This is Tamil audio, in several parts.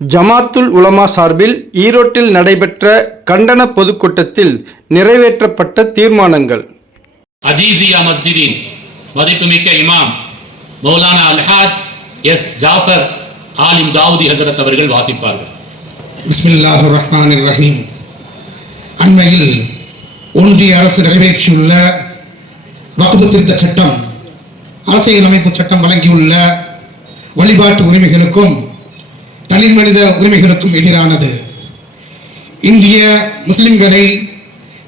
ஜமாத்துல் உலமா சார்பில் ஈரோட்டில் நடைபெற்ற கண்டன பொதுக்கூட்டத்தில் நிறைவேற்றப்பட்ட தீர்மானங்கள். அஜீசியா மஸ்ஜிதின் மதிப்புமிக்க இமாம் மௌலானா அல்ஹாஜ் எஸ் ஜாஃபர் ஆலிம் தாவூதி ஹசரத் அவர்கள் வாசிப்பார்கள். பிஸ்மில்லாஹ் ரஹ்மான் ரஹீம் அண்மையில் ஒன்றிய அரசு நிறைவேற்றியுள்ள வகுப்பு திருத்த சட்டம் அரசியலமைப்பு சட்டம் வழங்கியுள்ள வழிபாட்டு உரிமைகளுக்கும் தனி மனித உரிமைகளுக்கும் எதிரானது. இந்திய முஸ்லிம்களை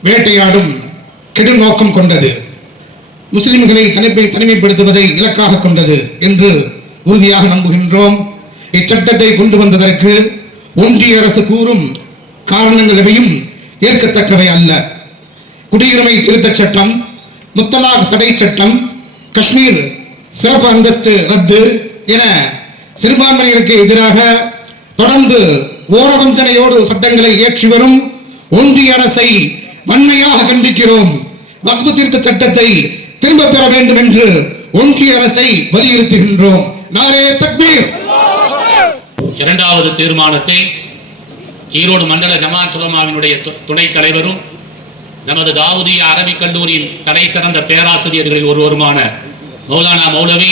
வேட்டையாடும் கெடு நோக்கம் கொண்டது. முஸ்லிம்களை தனிமை தனிமைப்படுத்துவதை இலக்காக கொண்டது என்று உறுதியாக நம்புகின்றோம். இச்சட்டத்தை கொண்டு வந்ததற்கு ஒன்றிய அரசு கூறும் காரணங்கள் எவையும் ஏற்கத்தக்கவை அல்ல. குடியுரிமை திருத்தச் சட்டம் முத்தலாக் தடை சட்டம் காஷ்மீர் சிறப்பு அந்தஸ்து ரத்து என சிறுபான்மையினருக்கு எதிராக தொடர்ந்து ஓரவஞ்சனையோடு சட்டங்களை இயற்றி வரும் ஒன்றிய அரசை வன்மையாக கண்டிக்கிறோம். வக்பு திருத்த சட்டத்தை திரும்ப பெற வேண்டும் என்று ஒன்றிய அரசை வலியுறுத்துகின்றோம். நாரே தக்பீர்! இரண்டாவது தீர்மானத்தை ஈரோடு மண்டல ஜமாத் உலமாவினுடைய துணைத் தலைவரும் நமது தாவூதிய அரபிக் கல்லூரியின் தலை சிறந்த பேராசிரியர்களில் ஒருவருமான மௌலானா மௌலவி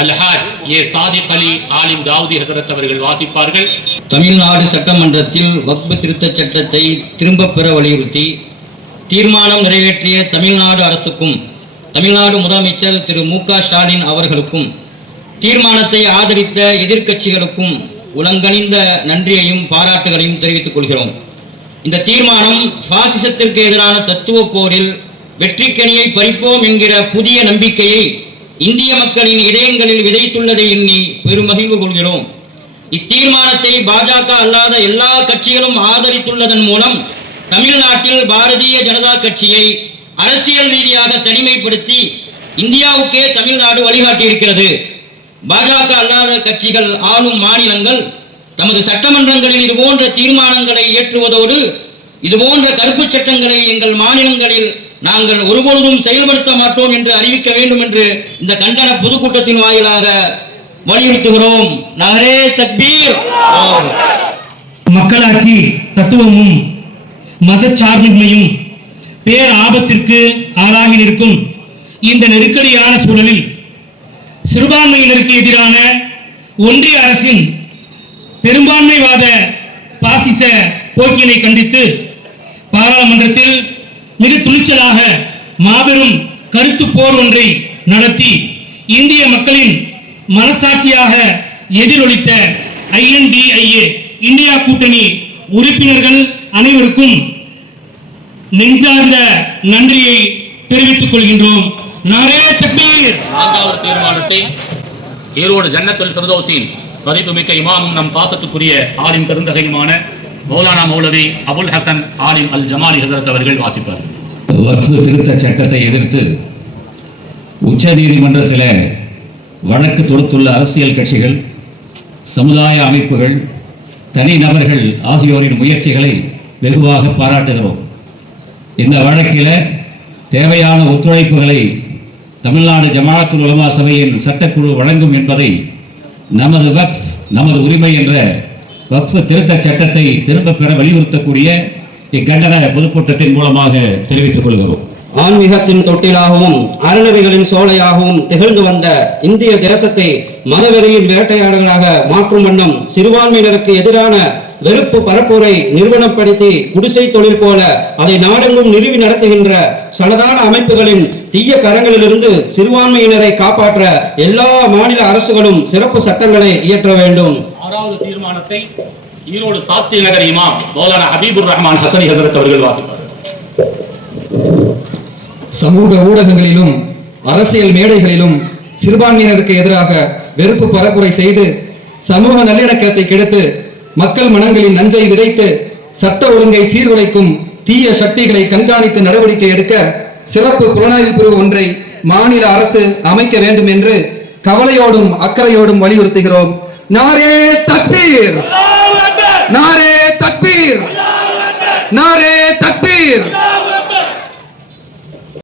அல்ஹாஜ் ஏ சாதிக் அலி ஆலிம் தாவூதி ஹசரத் அவர்கள் வாசிப்பார்கள். தமிழ்நாடு சட்டமன்றத்தில் வக்பு திருத்தச் சட்டத்தை திரும்ப பெற வலியுறுத்தி தீர்மானம் நிறைவேற்றிய தமிழ்நாடு அரசுக்கும் தமிழ்நாடு முதலமைச்சர் திரு மு க ஸ்டாலின் அவர்களுக்கும் தீர்மானத்தை ஆதரித்த எதிர்க்கட்சிகளுக்கும் உலங்கணிந்த நன்றியையும் பாராட்டுகளையும் தெரிவித்துக் கொள்கிறோம். இந்த தீர்மானம் பாசிசத்திற்கு எதிரான தத்துவ போரில் வெற்றிக்கனியை பறிப்போம் என்கிற புதிய நம்பிக்கையை இந்திய மக்களின் இதயங்களில் விதைத்துள்ளதை எண்ணி பெருமகிழ்வு கொள்கிறோம். இத்தீர்மானத்தை பாஜக அல்லாத எல்லா கட்சிகளும் ஆதரித்துள்ளதன் மூலம் தமிழ்நாட்டில் பாரதிய ஜனதா கட்சியை அரசியல் ரீதியாக தனிமைப்படுத்தி இந்தியாவுக்கே தமிழ்நாடு வழிகாட்டியிருக்கிறது. பாஜக அல்லாத கட்சிகள் ஆளும் மாநிலங்கள் தமது சட்டமன்றங்களில் இதுபோன்ற தீர்மானங்களை இயற்றுவதோடு இதுபோன்ற கருப்புச் சட்டங்களை எங்கள் மாநிலங்களில் நாங்கள் ஒருபொழுதும் செயல்படுத்த மாட்டோம் என்று அறிவிக்க வேண்டும் என்று இந்த கண்டன பொதுக்கூட்டத்தின் வாயிலாக வலியுறுத்துகிறோம். நகரே தக்பீர். மக்களாட்சி தத்துவமும் மதச்சார்பின்மையும் பேர் ஆபத்திற்கு ஆளாகி நிற்கும் இந்த நெருக்கடியான சூழலில் சிறுபான்மையினருக்கு எதிரான ஒன்றிய அரசின் பெரும்பான்மைவாத பாசிச போக்கினை கண்டித்து பாராளுமன்றத்தில் மிக துணிச்சலாக மாபெரும் கருத்து போர் ஒன்றை நடத்தி இந்திய மக்களின் மனசாட்சியாக எதிரொலித்த ஐஎன்டிஐஏ இந்தியா கூட்டணி உறுப்பினர்கள் அனைவருக்கும் நெஞ்சார்ந்த நன்றியை தெரிவித்துக் கொள்கின்றோம். நான்காவது தீர்மானத்தை ஈரோடு ஜன்னத்துல் ஃபிர்தௌஸின் மதிப்புமிக்க இமாமும் நம் பாசத்துக்குரிய ஆளின் பெருந்தகையுமான மௌலானா மௌலவி அபுல் ஹசன் ஆலிம் அல் ஜமாலி ஹசரத் அவர்கள் வாசிப்பார். வக்ஃபு திருத்த சட்டத்தை எதிர்த்து உச்ச நீதிமன்றத்தில் வழக்கு தொடுத்துள்ள அரசியல் கட்சிகள் சமுதாய அமைப்புகள் தனிநபர்கள் ஆகியோரின் முயற்சிகளை வெகுவாக பாராட்டுகிறோம். இந்த வழக்கில் தேவையான ஒத்துழைப்புகளை தமிழ்நாடு ஜமாத்துல் உலமா சபையின் சட்டக்குழு வழங்கும் என்பதை நமது வக்ஃப் நமது உரிமை என்ற வக்ஃபு திருத்த சட்டத்தை திரும்பப் பெற வலியுறுத்தக்கூடிய இக்கண்டன பொதுக்கூட்டத்தின் மூலமாக தெரிவித்துக் கொள்கிறோம். ஆன்மீகத்தின் தொட்டிலாகவும் அறநெறிகளின் சோலையாகவும் திகழ்ந்து வந்த இந்திய தேசத்தை மதவெறியின் வேட்டையாடலாக மாற்றும் வண்ணம் சிறுபான்மையினருக்கு எதிரான வெறுப்பு பரப்புரை நிறுவனப்படுத்தி குடிசை தொழில் போல அதை நாடெங்கும் நிறுவி நடத்துகின்ற சனதான அமைப்புகளின் தீய கரங்களிலிருந்து சிறுபான்மையினரை காப்பாற்ற எல்லா மாநில அரசுகளும் சிறப்பு சட்டங்களை இயற்ற வேண்டும். ஆறாவது தீர்மானத்தை ஈரோடு சாஸ்திரி நகர் இமாம் மௌலானா ஹபீபுர் ரஹ்மான் ஹசனி ஹசரத் அவர்கள் வாசிப்பார். சமூக ஊடகங்களிலும் அரசியல் மேடைகளிலும் சிறுபான்மையினருக்கு எதிராக வெறுப்பு பரப்புரை செய்து சமூக நல்லிணக்கத்தை கெடுத்து மக்கள் மனங்களில் நஞ்சை விதைத்து சட்ட ஒழுங்கை சீர்குலைக்கும் தீய சக்திகளை கண்காணித்து நடவடிக்கை எடுக்க சிறப்பு புலனாய்வு பிரிவு ஒன்றை மாநில அரசு அமைக்க வேண்டும் என்று கவலையோடும் அக்கறையோடும் வலியுறுத்துகிறோம். நாரே தக்பீர். நாரே தக்பீர். நாரே தக்பீர்.